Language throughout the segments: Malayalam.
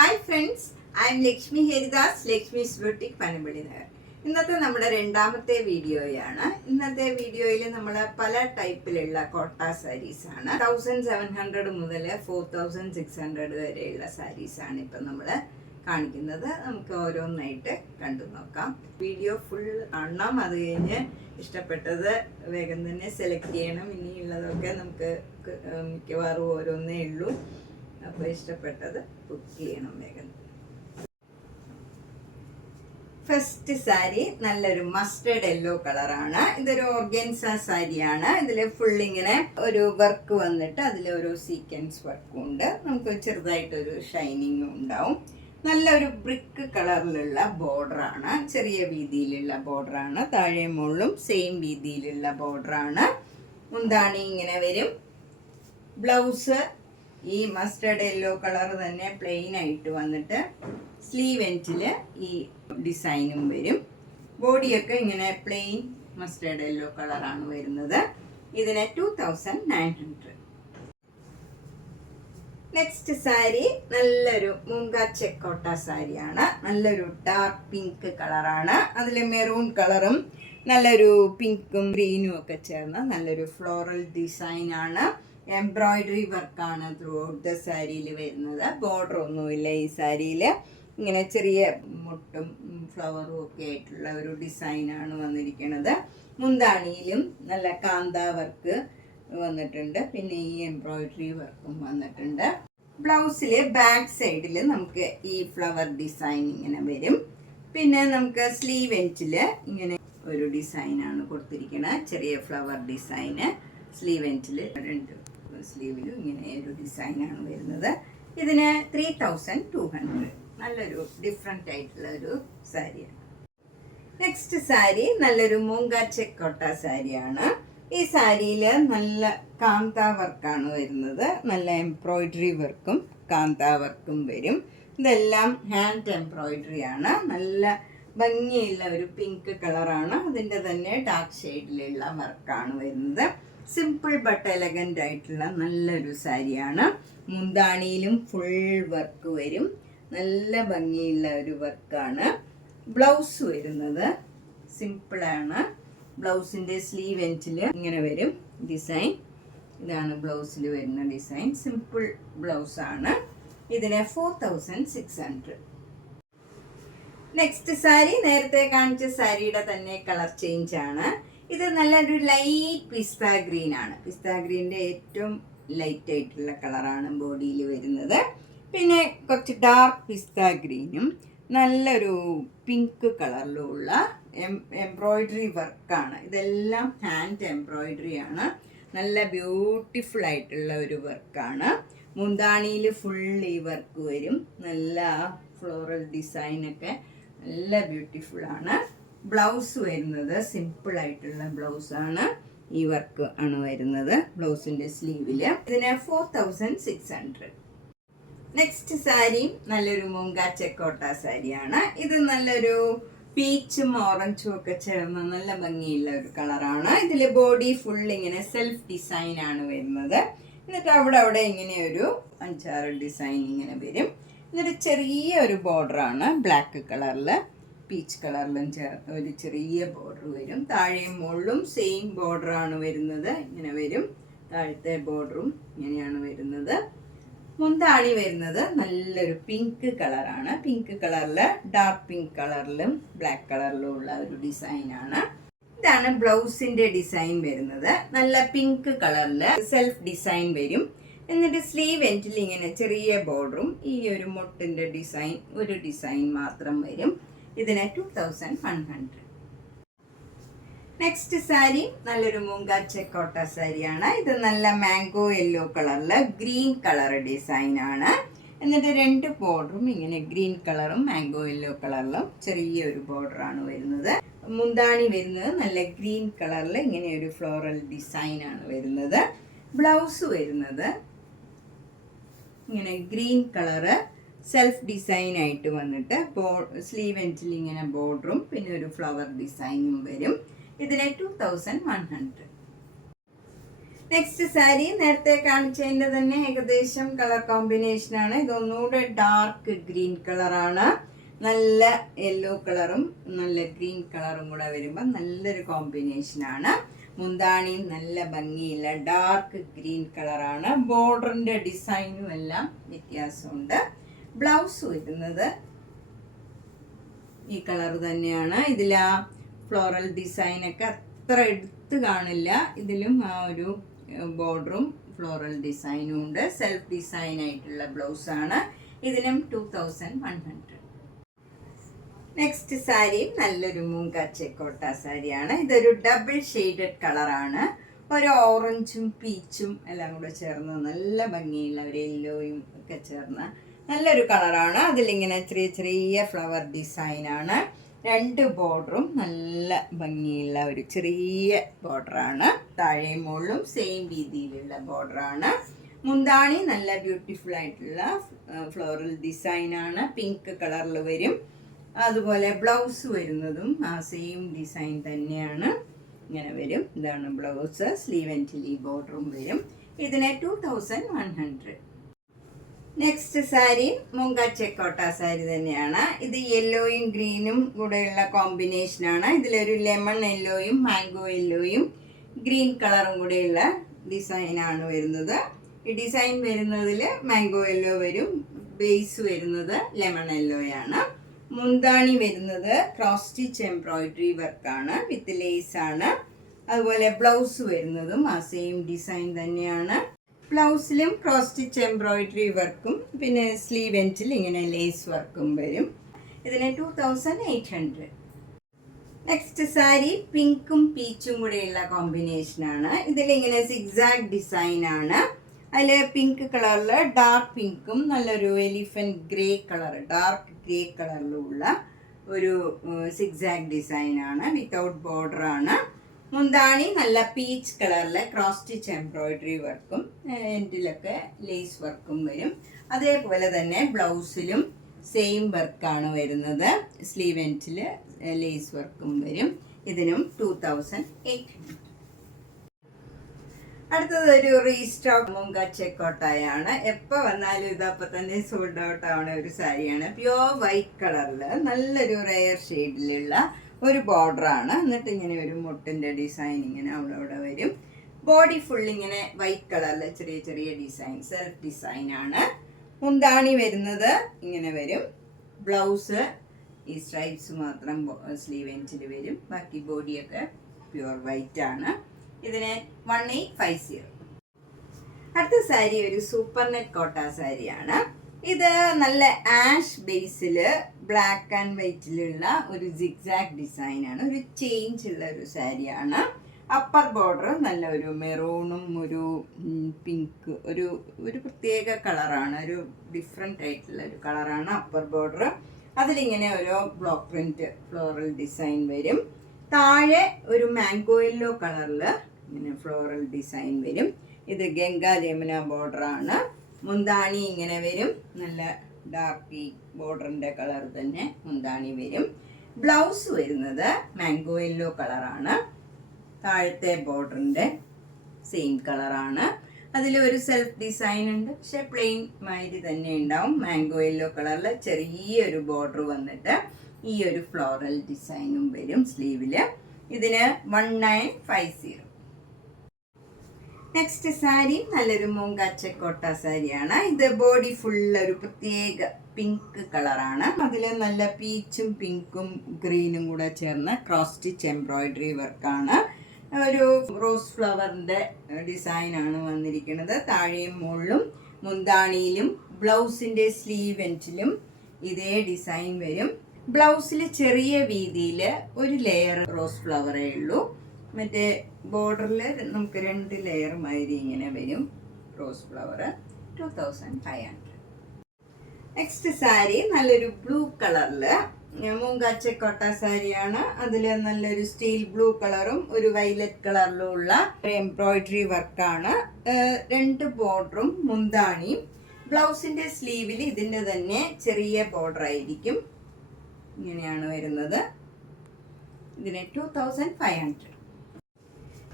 Hi friends, I M Lakshmi Haridas, Lakshmi's boutique Panampilly Nagar. ഇന്നത്തെ നമ്മുടെ രണ്ടാമത്തെ വീഡിയോയാണ്. ഇന്നത്തെ വീഡിയോയിൽ നമ്മൾ പല ടൈപ്പിലുള്ള കോട്ട സാരീസ് ആണ്. 1700 മുതൽ 4600 വരെയുള്ള സാരീസ് ആണ് ഇപ്പം നമ്മൾ കാണിക്കുന്നത്. നമുക്ക് ഓരോന്നായിട്ട് കണ്ടു നോക്കാം. വീഡിയോ ഫുൾ കാണണം. അത് കഴിഞ്ഞ് ഇഷ്ടപ്പെട്ടത് വേഗം തന്നെ സെലക്ട് ചെയ്യണം. ഇനിയുള്ളതൊക്കെ നമുക്ക് മിക്കവാറും ഓരോന്നേ ഉള്ളൂ. അപ്പോൾ ഇഷ്ടപ്പെട്ടത് ബുക്ക് ചെയ്യണം വേഗം. ഫസ്റ്റ് സാരി നല്ലൊരു മസ്റ്റേർഡ് യെല്ലോ കളറാണ്. ഇതൊരു ഓർഗൻസ സാരിയാണ്. ഇതിൽ ഫുൾ ഇങ്ങനെ ഒരു വർക്ക് വന്നിട്ട് അതിലൊരു സീക്വൻസ് വർക്കും ഉണ്ട്. നമുക്ക് ചെറുതായിട്ടൊരു ഷൈനിങ്ങും ഉണ്ടാവും. നല്ലൊരു ബ്രിക്ക് കളറിലുള്ള ബോർഡറാണ്. ചെറിയ വീതിയിലുള്ള ബോർഡറാണ്. താഴെ മുകളിലും സെയിം വീതിയിലുള്ള ബോർഡറാണ്. മുന്താണി ഇങ്ങനെ വരും. ബ്ലൗസ് ഈ മസ്റ്റേർഡ് യെല്ലോ കളർ തന്നെ പ്ലെയിൻ ആയിട്ട് വന്നിട്ട് സ്ലീവ് എൻഡിൽ ഈ ഡിസൈനും വരും. ബോഡിയൊക്കെ ഇങ്ങനെ പ്ലെയിൻ മസ്റ്റേർഡ് യെല്ലോ കളറാണ് വരുന്നത്. ഇതിന് 2900. നെക്സ്റ്റ് സാരി നല്ലൊരു മൂങ്ക ചെക്കോട്ട സാരിയാണ്. നല്ലൊരു ഡാർക്ക് പിങ്ക് കളറാണ്. അതിൽ മെറൂൺ കളറും നല്ലൊരു പിങ്കും ഗ്രീനും ഒക്കെ ചേർന്ന നല്ലൊരു ഫ്ലോറൽ ഡിസൈനാണ്. എംബ്രോയിഡറി വർക്കാണ് ത്രൂ ഔട്ട് ദ സാരിയിൽ വരുന്നത്. ബോർഡർ ഒന്നുമില്ല ഈ സാരിയിൽ. ഇങ്ങനെ ചെറിയ മുട്ടും ഫ്ലവറും ഒക്കെ ആയിട്ടുള്ള ഒരു ഡിസൈനാണ് വന്നിരിക്കുന്നത്. മുന്താണിയിലും നല്ല കാന്ത വർക്ക് വന്നിട്ടുണ്ട്. പിന്നെ ഈ എംബ്രോയിഡറി വർക്കും വന്നിട്ടുണ്ട്. ബ്ലൗസിൽ ബാക്ക് സൈഡിൽ നമുക്ക് ഈ ഫ്ലവർ ഡിസൈൻ ഇങ്ങനെ വരും. പിന്നെ നമുക്ക് സ്ലീവ് എൻഡിൽ ഇങ്ങനെ ഒരു ഡിസൈനാണ് കൊടുത്തിരിക്കുന്നത്. ചെറിയ ഫ്ലവർ ഡിസൈന് സ്ലീവ് എൻഡിൽ രണ്ട് സ്ലീവിലും ഇങ്ങനെ ഒരു ഡിസൈനാണ് വരുന്നത്. ഇതിന് 3200. നല്ലൊരു ഡിഫറെൻ്റ് ആയിട്ടുള്ള ഒരു സാരിയാണ്. നെക്സ്റ്റ് സാരി നല്ലൊരു മൂങ്ക ചെക്കോട്ട സാരിയാണ്. ഈ സാരിയിൽ നല്ല കാന്ത വർക്കാണ് വരുന്നത്. നല്ല എംബ്രോയിഡറി വർക്കും കാന്ത വർക്കും വരും. ഇതെല്ലാം ഹാൻഡ് എംബ്രോയിഡറി ആണ്. നല്ല ഭംഗിയുള്ള ഒരു പിങ്ക് കളറാണ്. അതിൻ്റെ തന്നെ ഡാർക്ക് ഷെയ്ഡിലുള്ള വർക്കാണ് വരുന്നത്. സിമ്പിൾ ബട്ട് എലഗൻ്റ് ആയിട്ടുള്ള നല്ലൊരു സാരിയാണ്. മുന്താണിയിലും ഫുൾ വർക്ക് വരും. നല്ല ഭംഗിയുള്ള ഒരു വർക്കാണ്. ബ്ലൗസ് വരുന്നത് സിമ്പിളാണ്. ബ്ലൗസിൻ്റെ സ്ലീവ് എൻഡിൽ ഇങ്ങനെ വരും ഡിസൈൻ. ഇതാണ് ബ്ലൗസിൽ വരുന്ന ഡിസൈൻ. സിമ്പിൾ ബ്ലൗസാണ്. ഇതിന് 4600. നെക്സ്റ്റ് സാരി നേരത്തെ കാണിച്ച സാരിയുടെ തന്നെ കളർ ചേഞ്ച് ആണ്. ഇത് നല്ലൊരു ലൈറ്റ് പിസ്ത ഗ്രീൻ ആണ്. പിസ്ത ഗ്രീൻ്റെ ഏറ്റവും ലൈറ്റ് ആയിട്ടുള്ള കളറാണ് ബോഡിയിൽ വരുന്നത്. പിന്നെ കുറച്ച് ഡാർക്ക് പിസ്ത ഗ്രീനും നല്ലൊരു പിങ്ക് കളറിലുള്ള എംബ്രോയിഡറി വർക്കാണ്. ഇതെല്ലാം ഹാൻഡ് എംബ്രോയിഡറി ആണ്. നല്ല ബ്യൂട്ടിഫുൾ ആയിട്ടുള്ള ഒരു വർക്കാണ്. മുന്താണിയിൽ ഫുൾ ഈ വർക്ക് വരും. നല്ല ഫ്ലോറൽ ഡിസൈനൊക്കെ നല്ല ബ്യൂട്ടിഫുൾ ആണ്. ബ്ലൗസ് വരുന്നത് സിമ്പിൾ ആയിട്ടുള്ള ബ്ലൗസാണ്. ഈ വർക്ക് ആണ് വരുന്നത് ബ്ലൗസിൻ്റെ സ്ലീവിൽ. ഇതിന് 4600. നെക്സ്റ്റ് സാരി നല്ലൊരു മൂങ്ക ചെക്കോട്ട സാരിയാണ്. ഇത് നല്ലൊരു പീച്ചും ഓറഞ്ചും ഒക്കെ ചേർന്ന നല്ല ഭംഗിയുള്ള ഒരു കളറാണ്. ഇതിൽ ബോഡി ഫുൾ ഇങ്ങനെ സെൽഫ് ഡിസൈൻ ആണ് വരുന്നത്. എന്നിട്ട് അവിടെ ഇങ്ങനെ ഒരു 5-6 ഡിസൈൻ ഇങ്ങനെ വരും. എന്നിട്ട് ചെറിയ ഒരു ബോർഡറാണ്. ബ്ലാക്ക് കളറിൽ പീച്ച് കളറിലും ചേർത്ത് ഒരു ചെറിയ ബോർഡർ വരും. താഴെയും മുകളിലും സെയിം ബോർഡറാണ് വരുന്നത്. ഇങ്ങനെ വരും. താഴത്തെ ബോർഡറും ഇങ്ങനെയാണ് വരുന്നത്. മുന്താണി വരുന്നത് നല്ലൊരു പിങ്ക് കളറാണ്. പിങ്ക് കളറിൽ ഡാർക്ക് പിങ്ക് കളറിലും ബ്ലാക്ക് കളറിലും ഉള്ള ഒരു ഡിസൈനാണ്. ഇതാണ് ബ്ലൗസിൻ്റെ ഡിസൈൻ വരുന്നത്. നല്ല പിങ്ക് കളറിൽ സെൽഫ് ഡിസൈൻ വരും. എന്നിട്ട് സ്ലീവ് എൻഡിൽ ഇങ്ങനെ ചെറിയ ബോർഡറും ഈ ഒരു മുട്ടിൻ്റെ ഡിസൈൻ ഒരു ഡിസൈൻ മാത്രം വരും. ഇതിന് 2100. നെക്സ്റ്റ് സാരി നല്ലൊരു മൂങ്ക ചെക്കോട്ട സാരിയാണ്. ഇത് നല്ല മാംഗോ യെല്ലോ കളറിൽ ഗ്രീൻ കളർ ഡിസൈനാണ്. എന്നിട്ട് രണ്ട് ബോർഡറും ഇങ്ങനെ ഗ്രീൻ കളറും മാംഗോ യെല്ലോ കളറിലും ചെറിയൊരു ബോർഡറാണ് വരുന്നത്. മുന്താണി വരുന്നത് നല്ല ഗ്രീൻ കളറിൽ ഇങ്ങനെ ഒരു ഫ്ലോറൽ ഡിസൈനാണ് വരുന്നത്. ബ്ലൗസ് വരുന്നത് ഇങ്ങനെ ഗ്രീൻ കളറ് സെൽഫ് ഡിസൈൻ ആയിട്ട് വന്നിട്ട് സ്ലീവ് എൻഡിൽ ഇങ്ങനെ ബോർഡറും പിന്നെ ഒരു ഫ്ലവർ ഡിസൈനും വരും. ഇതിന് 2100. നെക്സ്റ്റ് സാരി നേരത്തെ കാണിച്ചതിൻ്റെ തന്നെ ഏകദേശം കളർ കോമ്പിനേഷനാണ്. ഇതൊന്നുകൂടെ ഡാർക്ക് ഗ്രീൻ കളറാണ്. നല്ല യെല്ലോ കളറും നല്ല ഗ്രീൻ കളറും കൂടെ വരുമ്പോൾ നല്ലൊരു കോമ്പിനേഷനാണ്. മുന്താണിയും നല്ല ഭംഗിയില്ല ഡാർക്ക് ഗ്രീൻ കളറാണ്. ബോർഡറിൻ്റെ ഡിസൈനും എല്ലാം വ്യത്യാസമുണ്ട്. ബ്ലൗസ് വരുന്നത് ഈ കളർ തന്നെയാണ്. ഇതിൽ ആ ഫ്ലോറൽ ഡിസൈനൊക്കെ അത്ര എടുത്ത് കാണില്ല. ഇതിലും ആ ഒരു ബോർഡറും ഫ്ലോറൽ ഡിസൈനും ഉണ്ട്. സെൽഫ് ഡിസൈൻ ആയിട്ടുള്ള ബ്ലൗസാണ്. ഇതിനും 2100. നെക്സ്റ്റ് സാരി നല്ലൊരു മൂങ്ക ചെക്കോട്ട സാരിയാണ്. ഇതൊരു ഡബിൾ ഷെയ്ഡഡ് കളറാണ്. ഒരു ഓറഞ്ചും പീച്ചും എല്ലാം കൂടെ ചേർന്ന് നല്ല ഭംഗിയുള്ള ഒരു യെല്ലോയും ഒക്കെ ചേർന്ന നല്ലൊരു കളറാണ്. അതിലിങ്ങനെ ചെറിയ ചെറിയ ഫ്ലവർ ഡിസൈനാണ്. രണ്ട് ബോർഡറും നല്ല ഭംഗിയുള്ള ഒരു ചെറിയ ബോർഡറാണ്. താഴെയും മുകളിലും സെയിം രീതിയിലുള്ള ബോർഡറാണ്. മുന്താണി നല്ല ബ്യൂട്ടിഫുൾ ആയിട്ടുള്ള ഫ്ലോറൽ ഡിസൈനാണ്. പിങ്ക് കളറിൽ വരും. അതുപോലെ ബ്ലൗസ് വരുന്നതും ആ സെയിം ഡിസൈൻ തന്നെയാണ്. ഇങ്ങനെ വരും. ഇതാണ് ബ്ലൗസ്. സ്ലീവ് ആൻഡ് ലീ ബോർഡറും വരും. ഇതിന് 2100. നെക്സ്റ്റ് സാരി മൂങ്ക ചെക്കോട്ട സാരി തന്നെയാണ്. ഇത് യെല്ലോയും ഗ്രീനും കൂടെയുള്ള കോമ്പിനേഷനാണ്. ഇതിലൊരു ലെമൺ യെല്ലോയും മാംഗോ യെല്ലോയും ഗ്രീൻ കളറും കൂടെയുള്ള ഡിസൈനാണ് വരുന്നത്. ഈ ഡിസൈൻ വരുന്നതിൽ മാംഗോ യെല്ലോ വരും. ബേസ് വരുന്നത് ലെമൺ യെല്ലോയാണ്. മുന്താണി വരുന്നത് ക്രോസ് സ്റ്റിച്ച് എംബ്രോയിഡറി വർക്കാണ് വിത്ത് ലേസ് ആണ്. അതുപോലെ ബ്ലൗസ് വരുന്നതും ആ സെയിം ഡിസൈൻ തന്നെയാണ്. ബ്ലൗസിലും ക്രോസ് സ്റ്റിച്ച് എംബ്രോയിഡറി വർക്കും പിന്നെ സ്ലീവ് എൻഡിൽ ഇങ്ങനെ ലേസ് വർക്കും വരും. ഇതിന് 2800. നെക്സ്റ്റ് സാരി പിങ്കും പീച്ചും കൂടെയുള്ള കോമ്പിനേഷനാണ്. ഇതിലിങ്ങനെ സിഗ്സാഗ് ഡിസൈനാണ്. അതിൽ പിങ്ക് കളറിൽ ഡാർക്ക് പിങ്കും നല്ലൊരു elephant grey colour dark grey കളറിലുള്ള ഒരു സിഗ്സാഗ് ഡിസൈനാണ്. വിത്തൗട്ട് ബോർഡറാണ്. മുന്താണി നല്ല പീച്ച് കളറിൽ ക്രോസ് സ്റ്റിച്ച് എംബ്രോയിഡറി വർക്കും എൻഡിലൊക്കെ ലേസ് വർക്കും വരും. അതേപോലെ തന്നെ ബ്ലൗസിലും സെയിം വർക്കാണ് വരുന്നത്. സ്ലീവ് എൻഡിൽ ലേസ് വർക്കും വരും. ഇതിനും 2800. അടുത്തത് ഒരു റീസ്റ്റോക്ക് മൂങ്ക ചെക്കോട്ടയാണ്. എപ്പോൾ വന്നാലും ഇതപ്പോൾ തന്നെ സോൾഡ് ഔട്ട് ആവുന്ന ഒരു സാരിയാണ്. പ്യുവർ വൈറ്റ് കളറിൽ നല്ലൊരു റെയർ ഷെയ്ഡിലുള്ള ഒരു ബോർഡറാണ്. എന്നിട്ട് ഇങ്ങനെ ഒരു മുട്ടിൻ്റെ ഡിസൈൻ ഇങ്ങനെ അവിടെ വരും. ബോഡി ഫുൾ ഇങ്ങനെ വൈറ്റ് കളറിൽ ചെറിയ ചെറിയ ഡിസൈൻ സെൽഫ് ഡിസൈനാണ്. മുന്താണി വരുന്നത് ഇങ്ങനെ വരും. ബ്ലൗസ് ഈ സ്ട്രൈപ്സ് മാത്രം സ്ലീവ് എൻഡിൽ വരും. ബാക്കി ബോഡിയൊക്കെ പ്യുവർ വൈറ്റ് ആണ്. ഇതിന് 1850. അടുത്ത സാരി ഒരു സൂപ്പർ നെറ്റ് കോട്ട സാരിയാണ്. ഇത് നല്ല ആഷ് ബേസിൽ ബ്ലാക്ക് ആൻഡ് വൈറ്റിലുള്ള ഒരു സിഗ്സാഗ് ഡിസൈനാണ്. ഒരു ചേഞ്ച് ഉള്ള ഒരു സാരിയാണ്. അപ്പർ ബോർഡർ നല്ല ഒരു മെറൂണും ഒരു പിങ്ക് ഒരു പ്രത്യേക കളറാണ്. ഒരു ഡിഫറെൻ്റ് ആയിട്ടുള്ള ഒരു കളറാണ് അപ്പർ ബോർഡർ. അതിലിങ്ങനെ ഓരോ ബ്ലോക്ക് പ്രിന്റ് ഫ്ലോറൽ ഡിസൈൻ വരും. താഴെ ഒരു മാംഗോ യെല്ലോ കളറിൽ ഇങ്ങനെ ഫ്ലോറൽ ഡിസൈൻ വരും. ഇത് ഗംഗാ യമുന ബോർഡറാണ്. മുന്താണി ഇങ്ങനെ വരും. നല്ല ഡാർക്ക് ഈ ബോർഡറിൻ്റെ കളർ തന്നെ മുന്താണി വരും. ബ്ലൗസ് വരുന്നത് മാംഗോ യെല്ലോ കളറാണ്. താഴത്തെ ബോർഡറിൻ്റെ സെയിം കളറാണ്. അതിൽ ഒരു സെൽഫ് ഡിസൈൻ ഉണ്ട്. പക്ഷെ പ്ലെയിൻ മാതിരി തന്നെ ഉണ്ടാവും. മാംഗോ യെല്ലോ കളറിൽ ചെറിയൊരു ബോർഡർ വന്നിട്ട് ഈ ഒരു ഫ്ലോറൽ ഡിസൈനും വരും സ്ലീവിൽ. ഇതിന് 1950. നെക്സ്റ്റ് സാരി നല്ലൊരു മൂങ്ക ചെക്കോട്ട സാരിയാണ്. ഇത് ബോഡി ഫുൾ ഒരു പ്രത്യേക പിങ്ക് കളറാണ്. അതിൽ നല്ല പീച്ചും പിങ്കും ഗ്രീനും കൂടെ ചേർന്ന് ക്രോസ് സ്റ്റിച്ച് എംബ്രോയിഡറി വർക്കാണ്. ഒരു റോസ് ഫ്ലവറിൻ്റെ ഡിസൈനാണ് വന്നിരിക്കുന്നത്. താഴെയും മുകളിലും മുന്താണിയിലും ബ്ലൗസിൻ്റെ സ്ലീവ് എൻഡിലും ഇതേ ഡിസൈൻ വരും. ബ്ലൗസിൽ ചെറിയ വീതിയിൽ ഒരു ലെയർ റോസ് ഫ്ലവറേ ഉള്ളൂ. മറ്റേ ബോർഡറിൽ നമുക്ക് 2 ലെയർ മാതിരി ഇങ്ങനെ വരും റോസ് ഫ്ലവർ. 2500. നെക്സ്റ്റ് സാരി നല്ലൊരു ബ്ലൂ കളറിൽ മൂങ്ക ചെക്കോട്ട സാരിയാണ്. അതിൽ നല്ലൊരു സ്റ്റീൽ ബ്ലൂ കളറും ഒരു വയലറ്റ് കളറിലും ഉള്ള എംബ്രോയിഡറി വർക്കാണ്. 2 ബോർഡറും മുന്താണിയും. ബ്ലൗസിൻ്റെ സ്ലീവിൽ ഇതിൻ്റെ തന്നെ ചെറിയ ബോർഡർ ആയിരിക്കും. ഇങ്ങനെയാണ് വരുന്നത്. ഇതിന് 2500.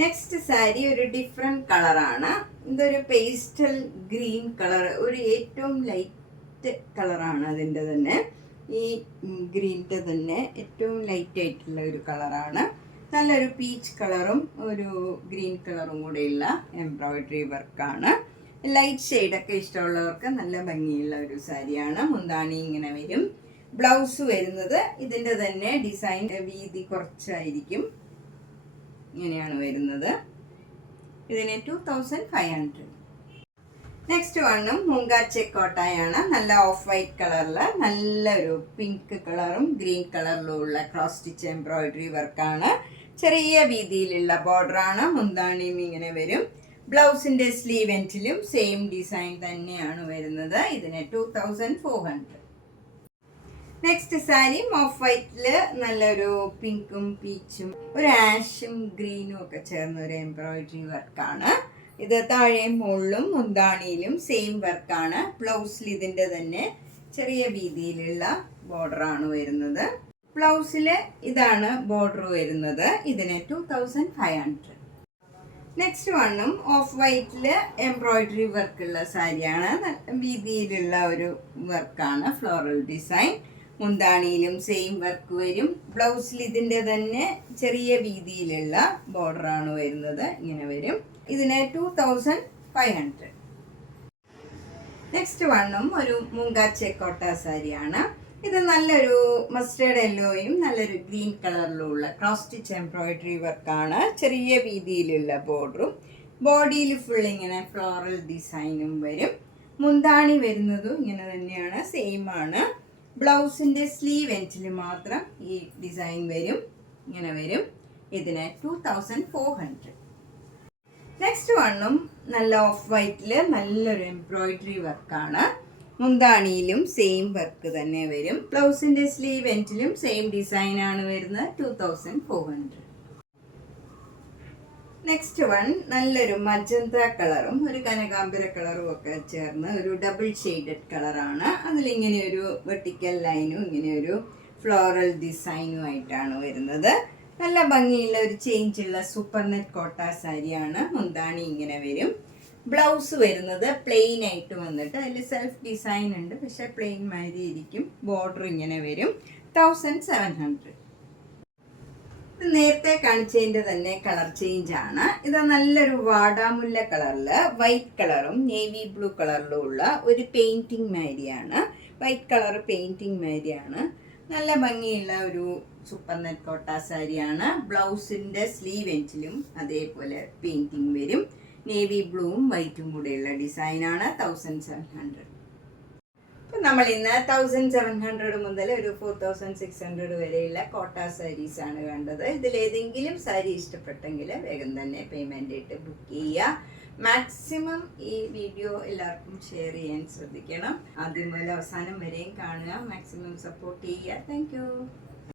നെക്സ്റ്റ് സാരി ഒരു ഡിഫറെൻറ്റ് കളറാണ്. ഇതൊരു പേസ്റ്റൽ ഗ്രീൻ കളർ, ഒരു ഏറ്റവും ലൈറ്റ് കളറാണ് അതിൻ്റെ തന്നെ. ഈ ഗ്രീനിൻ്റെ തന്നെ ഏറ്റവും ലൈറ്റ് ആയിട്ടുള്ള ഒരു കളറാണ്. നല്ലൊരു പീച്ച് കളറും ഒരു ഗ്രീൻ കളറും കൂടെയുള്ള എംബ്രോയിഡറി വർക്കാണ്. ലൈറ്റ് ഷെയ്ഡൊക്കെ ഇഷ്ടമുള്ളവർക്ക് നല്ല ഭംഗിയുള്ള ഒരു സാരിയാണ്. മുന്താണി ഇങ്ങനെ വരും. ബ്ലൗസ് വരുന്നത് ഇതിൻ്റെ തന്നെ ഡിസൈൻ വീതി കുറച്ചായിരിക്കും. ഇങ്ങനെയാണ് വരുന്നത്. ഇതിന് 2500. നെക്സ്റ്റ് വണ്ണും മൂങ്കാ ചെക്കോട്ടായാണ്. നല്ല ഓഫ് വൈറ്റ് കളറിൽ നല്ലൊരു പിങ്ക് കളറും ഗ്രീൻ കളറിലും ഉള്ള ക്രോസ് സ്റ്റിച്ച് എംബ്രോയിഡറി വർക്കാണ്. ചെറിയ വീതിയിലുള്ള ബോർഡറാണ്. മുന്താണിയും ഇങ്ങനെ വരും. ബ്ലൗസിൻ്റെ സ്ലീവ് എൻഡിലും സെയിം ഡിസൈൻ തന്നെയാണ് വരുന്നത്. ഇതിന് 2400. നെക്സ്റ്റ് സാരി ഓഫ് വൈറ്റിൽ നല്ലൊരു പിങ്കും പീച്ചും ഒരു ആഷും ഗ്രീനും ഒക്കെ ചേർന്ന ഒരു എംബ്രോയിഡറി വർക്കാണ്. ഇത് താഴെയും മുകളിലും മുന്താണിയിലും സെയിം വർക്കാണ്. ബ്ലൗസിൽ ഇതിൻ്റെ തന്നെ ചെറിയ വീതിയിലുള്ള ബോർഡറാണ് വരുന്നത്. ബ്ലൗസിൽ ഇതാണ് ബോർഡർ വരുന്നത്. ഇതിന് 2500. നെക്സ്റ്റ് വണ്ണും ഓഫ് വൈറ്റിൽ എംബ്രോയിഡറി വർക്കുള്ള സാരിയാണ്. വീതിയിലുള്ള ഒരു വർക്കാണ്, ഫ്ലോറൽ ഡിസൈൻ. മുന്താണിയിലും സെയിം വർക്ക് വരും. ബ്ലൗസിൽ ഇതിൻ്റെ തന്നെ ചെറിയ വീതിയിലുള്ള ബോർഡറാണ് വരുന്നത്. ഇങ്ങനെ വരും. ഇതിന് 2500. നെക്സ്റ്റ് വണ്ണും ഒരു മൂങ്കാ ചെക്കോട്ട സാരിയാണ്. ഇത് നല്ലൊരു മസ്റ്റേർഡ് യെല്ലോയും നല്ലൊരു ഗ്രീൻ കളറിലുള്ള ക്രോസ് സ്റ്റിച്ച് എംബ്രോയിഡറി വർക്കാണ്. ചെറിയ വീതിയിലുള്ള ബോർഡറും ബോഡിയിൽ ഫുൾ ഇങ്ങനെ ഫ്ലോറൽ ഡിസൈനും വരും. മുന്താണി വരുന്നതും ഇങ്ങനെ തന്നെയാണ്, സെയിം ആണ്. ബ്ലൗസിൻ്റെ സ്ലീവ് എൻഡിൽ മാത്രം ഈ ഡിസൈൻ വരും. ഇങ്ങനെ വരും. ഇതിന് 2400. നെക്സ്റ്റ് വണ്ണും നല്ല ഓഫ് വൈറ്റിൽ നല്ലൊരു എംബ്രോയിഡറി വർക്കാണ്. മുന്താണിയിലും സെയിം വർക്ക് തന്നെ വരും. ബ്ലൗസിൻ്റെ സ്ലീവ് എൻഡിലും സെയിം ഡിസൈനാണ് വരുന്നത്. 2400. നെക്സ്റ്റ് വൺ നല്ലൊരു മജന്ത കളറും ഒരു കനകാംബര കളറും ഒക്കെ ചേർന്ന് ഒരു ഡബിൾ ഷെയ്ഡഡ് കളറാണ്. അതിലിങ്ങനെ ഒരു വെർട്ടിക്കൽ ലൈനും ഇങ്ങനെ ഒരു ഫ്ലോറൽ ഡിസൈനും ആയിട്ടാണ് വരുന്നത്. നല്ല ഭംഗിയുള്ള ഒരു ചേഞ്ചുള്ള സൂപ്പർ നെറ്റ് കോട്ട സാരിയാണ്. മുന്താണി ഇങ്ങനെ വരും. ബ്ലൗസ് വരുന്നത് പ്ലെയിൻ ആയിട്ട് വന്നിട്ട് അതിൽ സെൽഫ് ഡിസൈൻ ഉണ്ട്, പക്ഷെ പ്ലെയിൻ മാതിരി ഇരിക്കും. ബോർഡർ ഇങ്ങനെ വരും. 1700. ഇത് നേരത്തെ കാണിച്ചതിൻ്റെ തന്നെ കളർ ചേഞ്ച് ആണ്. ഇത് നല്ലൊരു വാടാമുല്ല കളറിൽ വൈറ്റ് കളറും നേവി ബ്ലൂ കളറിലും ഉള്ള ഒരു പെയിൻറ്റിങ് മാതിരിയാണ്. വൈറ്റ് കളർ പെയിൻറ്റിങ് മാതിരിയാണ്. നല്ല ഭംഗിയുള്ള ഒരു സൂപ്പർ നെറ്റ് കോട്ട സാരിയാണ്. ബ്ലൗസിൻ്റെ സ്ലീവ് എൻഡിലും അതേപോലെ പെയിൻറ്റിങ് വരും. നേവി ബ്ലൂവും വൈറ്റും കൂടെയുള്ള ഡിസൈനാണ്. 1700. അപ്പം നമ്മൾ ഇന്ന് 1700 മുതൽ ഒരു 4600 വരെയുള്ള കോട്ട സാരീസാണ് കണ്ടത്. ഇതിലേതെങ്കിലും സാരി ഇഷ്ടപ്പെട്ടെങ്കിൽ വേഗം തന്നെ പേയ്മെൻ്റ് ആയിട്ട് ബുക്ക് ചെയ്യുക. മാക്സിമം ഈ വീഡിയോ എല്ലാവർക്കും ഷെയർ ചെയ്യാൻ ശ്രദ്ധിക്കണം. ആദ്യം മുതൽ അവസാനം വരെയും കാണുക. മാക്സിമം സപ്പോർട്ട് ചെയ്യുക. താങ്ക്